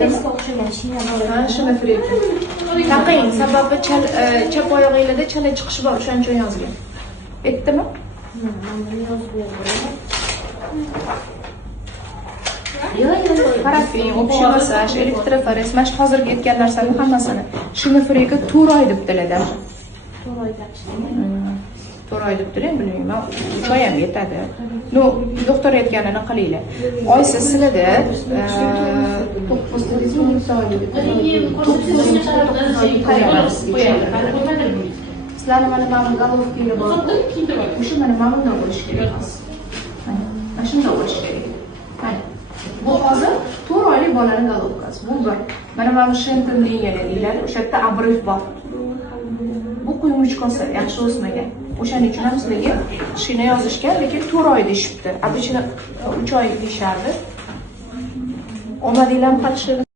Testga o'xshagan shina bor. Ha, shina freka. Taqing, sababi chap oyog'ingizda chala chiqishi bor, o'shaning uchun yozgan. Aytdimi? Mana yozib berdim. Parafin, общий massaj, elektroforez, mana shu hozirgi aytgan narsani hammasini shina freka 4 oy debdilar. 4 oy taqishdi. 4 oy debdilar, bilmayman. 3 oy ham yetadi. No, doktor aytganini qilinglar. Oysiz sizlarda sizlarni mana ma'mur golovkaga bor. O'sha mana ma'murdan bo'lishi kerak. Mana shunday bo'lishi kerak. Bu hozir 4 oylik bolaning golovkasi. Bu bir. Mana shentin deyiladi deyiladi. O'sha yerda obryv bor. Bu quymochkasi yaxshi o'smagan. O'shaning uchun ham sizlarga shina yozishgan, lekin 4 oy deyishibdi. Обычно 3 oy deyishardi. Omadinglarni qatishadi.